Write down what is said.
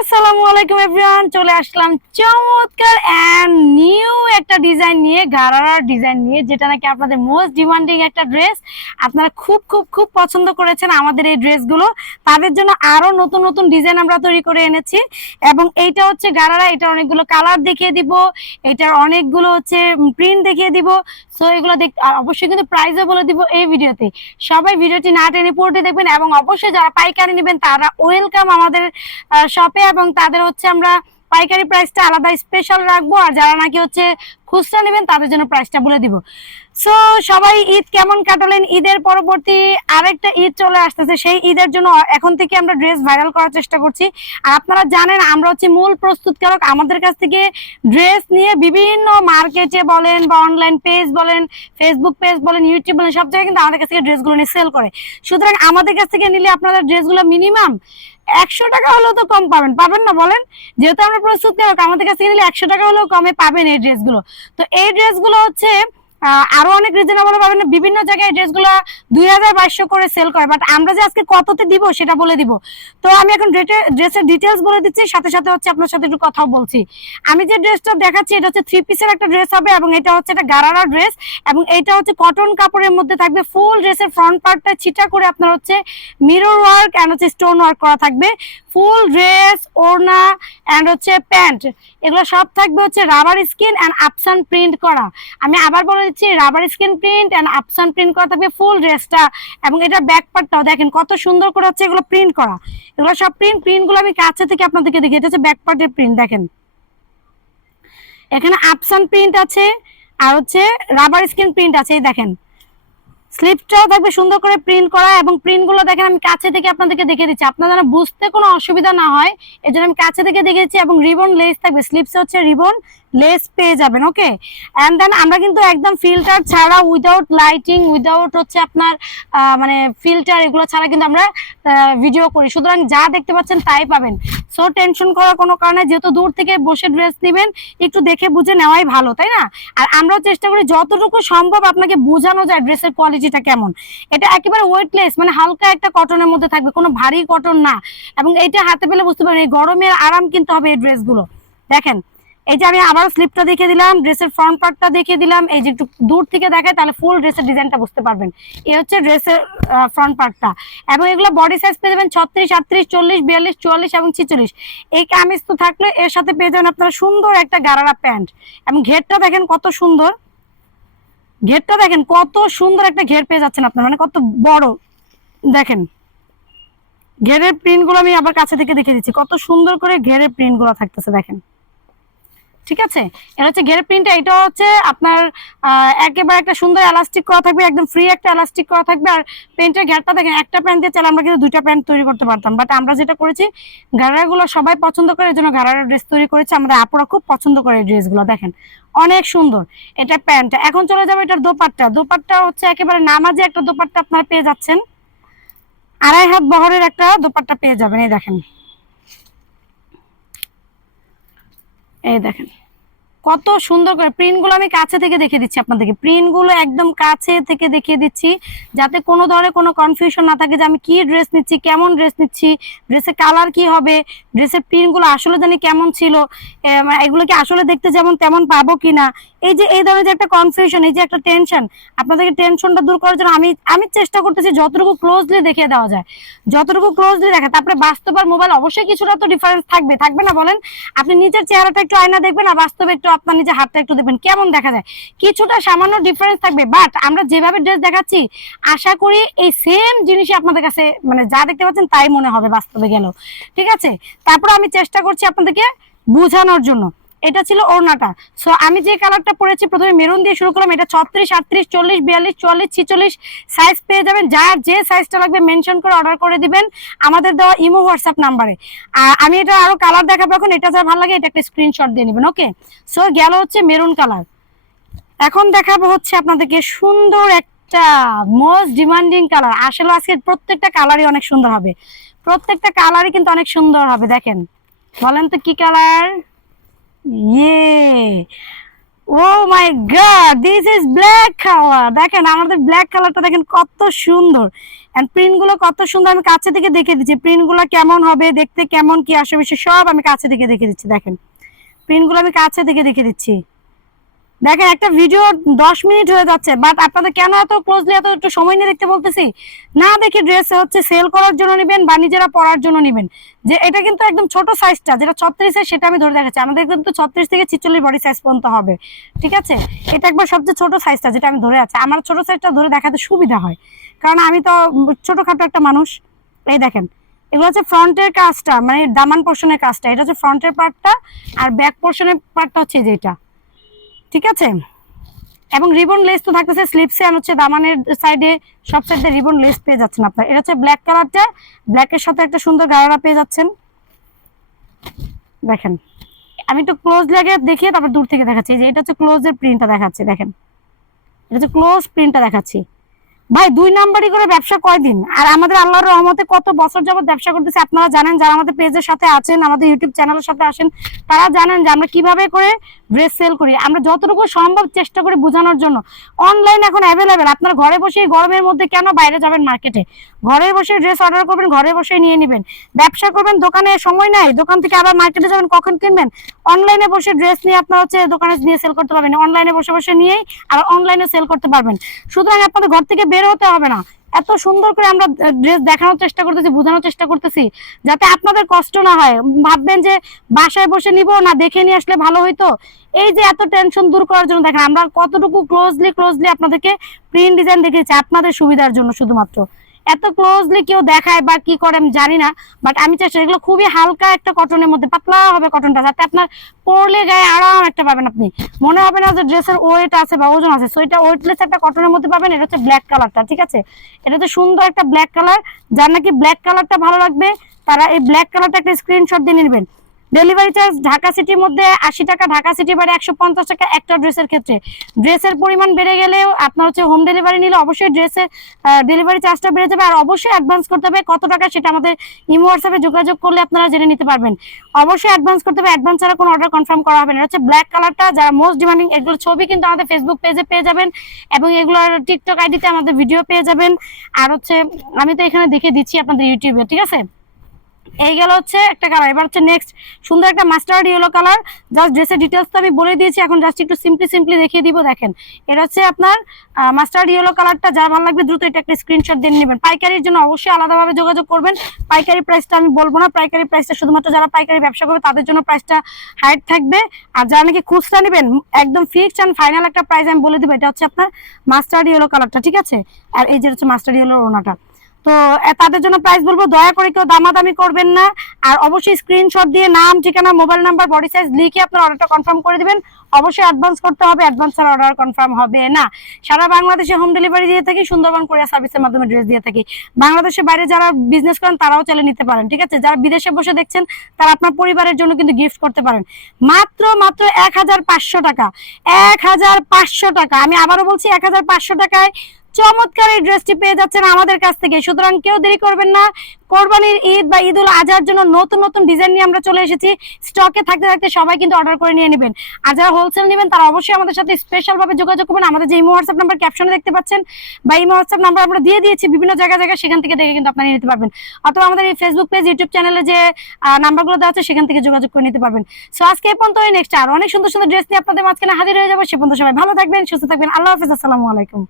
আসসালামু আলাইকুম এভরিওয়ান চলে আসলাম চমৎকার এন্ড নিউ একটা ডিজাইন নিয়ে, গারারার ডিজাইন নিয়ে, যেটা নাকি আপনাদের মোস্ট ডিমান্ডিং একটা ড্রেস আপনারা খুব খুব খুব পছন্দ করেছেন আমাদের এই ড্রেসগুলো তাদের জন্য আরও নতুন নতুন ডিজাইন আমরা তৈরি করে এনেছি। এবং এইটা হচ্ছে গারারা, এটা অনেকগুলো কালার দেখিয়ে দিব। এটার অনেকগুলো হচ্ছে প্রিন্ট দেখিয়ে দিব। সো এগুলো দেখ অবশ্যই কিন্তু প্রাইসও বলে দিব এই ভিডিওতে। সবাই ভিডিওটি না টেনে পড়তে দেখবেন এবং অবশ্যই যারা পাইকারি নেবেন, তারা ওয়েলকাম আমাদের শপে এবং তাদের হচ্ছে আমরা পাইকারি প্রাইসটা আলাদা স্পেশাল রাখব, আর যারা নাকি হচ্ছে খুচরা নেবেন তাদের জন্য প্রাইসটা বলে দিব। সো সবাই ঈদ কেমন কাটালেন? ঈদের পরবর্তী আরেকটা ঈদ চলে আসতেছে। সেই ঈদের জন্য এখন থেকে আমরা ড্রেস ভাইরাল করার চেষ্টা করছি। আর আপনারা জানেন, আমরা হচ্ছে মূল প্রস্তুতকারক আমাদের কাছ থেকে ড্রেস নিয়ে বিভিন্ন মার্কেটে বলেন বা অনলাইন পেজ বলেন ফেসবুক পেজ বলেন ইউটিউব বলেন, সব জায়গায় কিন্তু আমাদের কাছ থেকে ড্রেসগুলো নিয়ে সেল করে। সুতরাং আমাদের কাছ থেকে নিলে আপনাদের ড্রেসগুলো মিনিমাম একশো টাকা হলেও তো কম পাবেন। পাবেন না বলেন? যেহেতু আমরা প্রস্তুত আমাদের কাছে নিলে একশো টাকা হলেও কমে পাবেন এই ড্রেসগুলো তো এই ড্রেসগুলো হচ্ছে আরও অনেক রিজনেবল পাবেন বিভিন্ন জায়গায় ড্রেসগুলো দুই হাজার বাইশশো করে সেল করে বাট আমরা যে আজকে কততে দিব সেটা বলে দিব। তো আমি এখন ড্রেসের ডিটেলস বলে দিচ্ছি, সাথে সাথে হচ্ছে আপনার সাথে একটু কথাও বলছি। আমি যে ড্রেসটা দেখাচ্ছি, এটা হচ্ছে থ্রি পিসের একটা ড্রেস হবে এবং এটা হচ্ছে একটা গারারা ড্রেস এবং এটা হচ্ছে কটন কাপড়ের মধ্যে থাকবে ফুল ড্রেসের ফ্রন্ট পার্টটা ছিটা করে আপনার হচ্ছে মিরর ওয়ার্ক অ্যান্ড হচ্ছে স্টোন ওয়ার্ক করা থাকবে। ফুল ড্রেস, ওড়না অ্যান্ড হচ্ছে প্যান্ট। এগুলো সব থাকবে হচ্ছে রাবার স্কিন অ্যান্ড আপসান প্রিন্ট করা। আমি আবার বলে দিচ্ছি রাবার স্কিন প্রিন্ট অ্যান্ড আপসান প্রিন্ট করা থাকবে ফুল ড্রেসটা এবং এটা ব্যাক পার্টটাও দেখেন, কত সুন্দর করে হচ্ছে এগুলো প্রিন্ট করা। এগুলো সব প্রিন্ট প্রিন্টগুলো আমি কাছে থেকে আপনাদেরকে দেখি। এটা হচ্ছে ব্যাক পার্টের প্রিন্ট দেখেন। এখানে আপসান প্রিন্ট আছে, আর হচ্ছে রাবার স্কিন প্রিন্ট আছে, এই দেখেন। স্লিপটাও থাকবে সুন্দর করে প্রিন্ট করা এবং প্রিন্টগুলো দেখেন আমি কাছে থেকে আপনাদেরকে দেখে দিচ্ছি। আপনারা যেন বুঝতে কোনো অসুবিধা না হয়, এই আমি কাছে থেকে দেখে দিচ্ছি এবং রিবন লেস থাকবে। স্লিপসে হচ্ছে রিবন লেস পেয়ে যাবেন ওকে অ্যান্ড দেন আমরা কিন্তু একদম ফিল্টার ছাড়া উইদাউট লাইটিং উইদাউট হচ্ছে আপনার মানে ফিল্টার এগুলো ছাড়া কিন্তু আমরা ভিডিও করি। সুতরাং যা দেখতে পাচ্ছেন তাই পাবেন। সো টেনশন করার কোনো কারণে যেহেতু দূর থেকে বসে ড্রেস নেবেন, একটু দেখে বুঝে নেওয়াই ভালো, তাই না? আর আমরাও চেষ্টা করি যতটুকু সম্ভব আপনাকে বোঝানো যায় ড্রেসের কোয়ালিটিটা কেমন। এটা একেবারে ওয়েটলেস মানে হালকা একটা কটনের মধ্যে থাকবে, কোনো ভারী কটন না। এবং এটা হাতে পেলে বুঝতে পারবেন এই গরমের আরাম কিন্তু হবে এই ড্রেসগুলো দেখেন এই যে আমি আবার স্লিপটা দেখিয়ে দিলাম ড্রেসের ফ্রন্ট পার্টটা দেখিয়ে দিলাম। এই যে একটু দূর থেকে দেখায়, তাহলে ফুল ড্রেসের ডিজাইনটা বুঝতে পারবেন। এই হচ্ছে ড্রেসের ফ্রন্ট পার্টটা এবং এগুলো বডি সাইজ পেয়ে যাবেন ছত্রিশ, আটত্রিশ, চল্লিশ, বিয়াল্লিশ, চুয়াল্লিশ এবং ছিচল্লিশ। এই কামিজ তো থাকলে এর সাথে পেয়ে যাবেন আপনারা সুন্দর একটা গারারা প্যান্ট। এবং ঘেরটা দেখেন কত সুন্দর। ঘেরটা দেখেন কত সুন্দর একটা ঘের পেয়ে যাচ্ছেন আপনার মানে কত বড়। দেখেন, ঘেরের প্রিন্টগুলো আমি আবার কাছে থেকে দেখিয়ে দিচ্ছি। কত সুন্দর করে ঘেরের প্রিন্টগুলো থাকতেছে, দেখেন। ঠিক আছে? এটা হচ্ছে ঘেরের প্রিন্টটা এটা হচ্ছে আপনার একেবারে একটা সুন্দর এলাস্টিক করা থাকবে, একদম ফ্রি একটা এলাস্টিক করা থাকবে। আর প্যান্টের ঘেরটা দেখেন, একটা প্যান্ট দিয়ে চাইলে আমরা কিন্তু দুইটা প্যান্ট তৈরি করতে পারতাম। বাট আমরা যেটা করেছি গাড়াগুলো সবাই পছন্দ করে, এই জন্য গাড়ার ড্রেস তৈরি করেছি। আমাদের আপুরা খুব পছন্দ করে এই ড্রেসগুলো দেখেন। অনেক সুন্দর। এটা প্যান্ট। এখন চলে যাবে এটার দোপাট্টা। দোপাট্টা হচ্ছে একেবারে নামাজে একটা দোপাট্টা আপনারা পেয়ে যাচ্ছেন। আড়াই হাত বহরের একটা দোপাট্টা পেয়ে যাবেন, এই দেখেন। এই দেখেন। কত সুন্দর করে প্রিন্টগুলো আমি কাছে থেকে দেখিয়ে দিচ্ছি আপনাদেরকে। প্রিন্টগুলো একদম কাছে থেকে দেখিয়ে দিচ্ছি, যাতে কোনো ধরনের কোনো কনফিউশন না থাকে যে আমি কি ড্রেস নিচ্ছি, কেমন ড্রেস নিচ্ছি ড্রেসের কালার কি হবে ড্রেসের প্রিন্টগুলো আসলে জানি কেমন ছিল মানে এগুলো কি আসলে দেখতে যেমন তেমন পাবো কিনা এই যে, এই ধরনের যে একটা কনফিউশন এই যে একটা টেনশন আপনাদেরকে টেনশনটা দূর করার জন্য আমি আমি চেষ্টা করতেছি যতটুকু ক্লোজলি দেখিয়ে দেওয়া যায়। যতটুকু ক্লোজলি দেখা, তারপরে বাস্তব আর মোবাইল অবশ্যই কিছুটা তো ডিফারেন্স থাকবে। থাকবে না বলেন? আপনি নিজের চেহারাটা একটু আয়না দেখবেন আর বাস্তবে একটু আপনার নিজের হাতটা একটু দেখবেন। কেমন দেখা যায়? কিছুটা সামান্য ডিফারেন্স থাকবে। বাট আমরা যেভাবে ড্রেস দেখাচ্ছি, আশা করি এই সেম জিনিসই আপনাদের কাছে মানে যা দেখতে পাচ্ছেন তাই মনে হবে বাস্তবে গেলেও। ঠিক আছে? তারপর আমি চেষ্টা করছি আপনাদেরকে বোঝানোর জন্য। এটা ছিল ওড়নাটা। সো আমি যে কালারটা পরেছি, প্রথমে মেরুন দিয়ে শুরু করলাম, এটা ছত্রিশ, আটত্রিশ, চল্লিশ, বিয়াল্লিশ, চুয়াল্লিশ, ছিচল্লিশ সাইজ পেয়ে যাবেন। যার যে সাইজটা লাগবে মেনশন করে অর্ডার করে দিবেন আমাদের দেওয়া ইমো হোয়াটসঅ্যাপ নাম্বারে আর আমি এটা আরও কালার দেখাবো এখন, এটা যা ভালো লাগে, এটা একটা স্ক্রিনশট দিয়ে নেবেন ওকে সো গেল হচ্ছে মেরুন কালার এখন দেখাবো হচ্ছে আপনাদেরকে সুন্দর একটা মোস্ট ডিমান্ডিং কালার আসলে আজকে প্রত্যেকটা কালারই অনেক সুন্দর হবে। প্রত্যেকটা কালারই কিন্তু অনেক সুন্দর হবে, দেখেন। বলেন তো কি কালার ইয়ে ও my god this is black colour দেখেন, আমাদের ব্ল্যাক কালারটা দেখেন কত সুন্দর। অ্যান্ড প্রিন্টগুলো কত সুন্দর, আমি কাছে থেকে দেখে দিচ্ছি। প্রিন্টগুলো কেমন হবে, দেখতে কেমন, কি আসবে, সব আমি কাছে থেকে দেখে দিচ্ছি, দেখেন। প্রিন্টগুলো আমি কাছে থেকে দেখে দিচ্ছি। দেখেন, একটা ভিডিও দশ মিনিট হয়ে যাচ্ছে বাট আপনাদের কেন এত ক্লোজলি এত একটু সময় নিয়ে দেখতে বলতেছি? না দেখি ড্রেস হচ্ছে সেল করার জন্য নেবেন বা নিজেরা পরার জন্য নেবেন। যে এটা কিন্তু একদম ছোট সাইজটা যেটা ছত্রিশের সেটা আমি ধরে দেখাচ্ছি। আমাদের কিন্তু ছত্রিশ থেকে ছিচল্লিশ বডি সাইজ পর্যন্ত হবে, ঠিক আছে? এটা একবার সবচেয়ে ছোট সাইজটা যেটা আমি ধরে আছি। আমার ছোট সাইজটা ধরে দেখাতে সুবিধা হয়, কারণ আমি তো ছোটখাটো একটা মানুষ। এই দেখেন, এগুলো হচ্ছে ফ্রন্টের কাজটা মানে দামান পোর্শনের কাজটা। এটা হচ্ছে ফ্রন্টের পার্টটা আর ব্যাক পোর্শনের পার্টটা হচ্ছে এই যে এটা ঠিক আছে? এবং রিবন লেস তো থাকতেছে স্লিপসে আর হচ্ছে দামানের সাইডে সব সাইডে রিবন লেস পেয়ে যাচ্ছেন আপনার। এটা হচ্ছে ব্ল্যাক কালারটা ব্ল্যাকের সাথে একটা সুন্দর গায়রা পেয়ে যাচ্ছেন। দেখেন। আমি একটু ক্লোজ লাগে দেখিয়ে তারপর দূর থেকে দেখাচ্ছি। যে এটা হচ্ছে ক্লোজের প্রিন্টটা দেখাচ্ছে, দেখেন। এটা হচ্ছে ক্লোজ প্রিন্টটা দেখাচ্ছি। ভাই, দুই নাম্বারই করে ব্যবসা কয়দিন? আর আমাদের আল্লাহর রহমতে কত বছর যাবত ব্যবসা করতেছে আপনারা জানেন, যারা আমাদের পেজের সাথে আছেন, আমাদের ইউটিউব চ্যানেলের সাথে আসেন, তারা জানেন যে আমরা কীভাবে করে ড্রেস সেল করি। আমরা যতটুকু সম্ভব চেষ্টা করি বোঝানোর জন্য। অনলাইন এখন অ্যাভেলেবেল আপনার ঘরে বসেই গরমের মধ্যে কেন বাইরে যাবেন মার্কেটে ঘরে বসে ড্রেস অর্ডার করবেন, ঘরে বসে নিয়ে নেবেন। ব্যবসা করবেন, দোকানে সময় নাই। দোকান থেকে আবার মার্কেটে যাবেন, কখন কিনবেন? অনলাইনে বসে ড্রেস নিয়ে আপনার হচ্ছে দোকানে নিয়ে সেল করতে পারবেন অনলাইনে বসে বসে নিয়েই আর অনলাইনে সেল করতে পারবেন। সুতরাং আপনাদের ঘর থেকে বের হতে হবে না। এত সুন্দর করে আমরা ড্রেস দেখানোর চেষ্টা করতেছি, বোঝানোর চেষ্টা করতেছি, যাতে আপনাদের কষ্ট না হয়। ভাববেন যে বাসায় বসে নিব না, দেখে নিয়ে আসলে ভালো হইতো। এই যে এত টেনশন দূর করার জন্য দেখেন, আমরা কতটুকু ক্লোজলি ক্লোজলি আপনাদেরকে প্রিন্ট ডিজাইন দেখেছি আপনাদের সুবিধার জন্য শুধুমাত্র। এত ক্লোজলি কেউ দেখায় বা কি করে আমি জানি না বাট আমি চেষ্টা এগুলো খুবই হালকা একটা কটনের মধ্যে, পাতলা হবে কটনটা যাতে আপনার পরলে গায়ে আরাম একটা পাবেন আপনি। মনে হবে না যে ড্রেসের ওয়েট আছে বা ওজন আছে সো এটা ওয়েটলেস একটা কটনের মধ্যে পাবেন, এটা হচ্ছে ব্ল্যাক কালারটা ঠিক আছে? এটা তো সুন্দর একটা ব্ল্যাক কালার যার নাকি ব্ল্যাক কালারটা ভালো লাগবে, তারা এই ব্ল্যাক কালারটা একটা স্ক্রিনশট দিয়ে নেবেন। ডেলিভারি চার্জ ঢাকা সিটির মধ্যে আশি টাকা, ঢাকা সিটি বাড়ি একশো পঞ্চাশ টাকা একটা ড্রেসের ক্ষেত্রে। ড্রেসের পরিমাণ বেড়ে গেলেও আপনার হচ্ছে হোম ডেলিভারি নিলে অবশ্যই ড্রেসের ডেলিভারি চার্জটা বেড়ে যাবে আর অবশ্যই অ্যাডভান্স করতে হবে কত টাকা সেটা আমাদের ইমো হোয়াটসঅ্যাপে যোগাযোগ করলে আপনারা জেনে নিতে পারবেন। অবশ্যই অ্যাডভান্স করতে হবে অ্যাডভান্স ছাড়া কোনো অর্ডার কনফার্ম করা হবে না। হচ্ছে ব্ল্যাক কালারটা যারা মোস্ট ডিমান্ডিং এগুলো ছবি কিন্তু আমাদের ফেসবুক পেজে পেয়ে যাবেন এবং এগুলোর টিকটক আইডিতে আমাদের ভিডিও পেয়ে যাবেন। আর হচ্ছে, আমি তো এখানে দেখে দিচ্ছি আপনাদের ইউটিউবে ঠিক আছে? এই গেল হচ্ছে একটা কালার এবার হচ্ছে নেক্সট সুন্দর একটা মাস্টার্ড ইয়েলো কালার জাস্ট ড্রেসের ডিটেলস তো আমি বলে দিয়েছি, এখন জাস্ট একটু সিম্পলি সিম্পলি দেখিয়ে দিব, দেখেন। এটা হচ্ছে আপনার মাস্টার্ড ইয়েলো কালারটা যার ভালো লাগবে দ্রুত এটা একটা স্ক্রিনশট দিয়ে নেবেন। পাইকারির জন্য অবশ্যই আলাদাভাবে যোগাযোগ করবেন। পাইকারি প্রাইসটা আমি বলব না, পাইকারি প্রাইসটা শুধুমাত্র যারা পাইকারি ব্যবসা করবে, তাদের জন্য প্রাইসটা হাইট থাকবে। আর যারা নাকি খুচরা নেবেন, একদম ফিক্সড অ্যান্ড ফাইনাল একটা প্রাইস আমি বলে দিব, এটা হচ্ছে আপনার মাস্টার্ড ইয়েলো কালারটা ঠিক আছে? আর এই যে হচ্ছে মাস্টার্ড ইয়েলো ওনাটা তো তাদের জন্য প্রাইস বলব, দয়া করে কেউ দামাদামি করবেন না। আর অবশ্যই স্ক্রিনশট দিয়ে নাম, ঠিকানা মোবাইল নাম্বার বডি সাইজ লিখে আপনার অর্ডারটা কনফার্ম করে দিবেন। অবশ্যই অ্যাডভান্স করতে হবে অ্যাডভান্স অর্ডার কনফার্ম হবে না। সারা বাংলাদেশে হোম ডেলিভারি দিয়ে থাকি, সুন্দরবন কোরিয়া সার্ভিসের মাধ্যমে ড্রেস দিয়ে থাকি। বাংলাদেশের বাইরে যারা বিজনেস করেন, তারাও চাইলে নিতে পারেন, ঠিক আছে? যারা বিদেশে বসে দেখছেন, তারা আপনার পরিবারের জন্য কিন্তু গিফট করতে পারেন। মাত্র মাত্র এক হাজার পাঁচশো টাকা, এক হাজার পাঁচশো টাকা। আমি আবারও বলছি, এক হাজার পাঁচশো টাকায় চমৎকার এই ড্রেসটি পেয়ে যাচ্ছেন আমাদের কাছ থেকে। সুতরাং কেউ দেরি করবেন না। কোরবানির ঈদ বা ঈদ উল আজহার জন্য নতুন নতুন ডিজাইন নিয়ে আমরা চলে এসেছি। স্টকে থাকতে থাকতে সবাই কিন্তু অর্ডার করে নিয়ে নেবেন। আর যারা হোলসেল নেবেন, তারা অবশ্যই আমাদের সাথে স্পেশাল ভাবে যোগাযোগ করবেন। আমাদের যে ইমো হোয়াটসঅ্যাপ নাম্বার ক্যাপশনে দেখতে পাচ্ছেন, বা ইমো হোয়াটসঅ্যাপ নাম্বার আমরা দিয়ে দিয়েছি, বিভিন্ন জায়গায় জায়গায় সেখান থেকে দেখে কিন্তু আপনারা নিতে পারবেন। অথবা আমাদের এই ফেসবুক পেজ ইউটিউব চ্যানেলে যে নাম্বারগুলো দেওয়া আছে, সেখান থেকে যোগাযোগ করে নিতে পারবেন। সো আজকে এই পর্যন্ত নেক্সট আর অনেক সুন্দর সুন্দর ড্রেস নিয়ে আপনাদের মাঝখানে হাজির হয়ে যাব। সে পর্যন্ত সবাই ভালো থাকবেন, সুস্থ থাকবেন। আল্লাহ হাফিজ, আসসালামু আলাইকুম।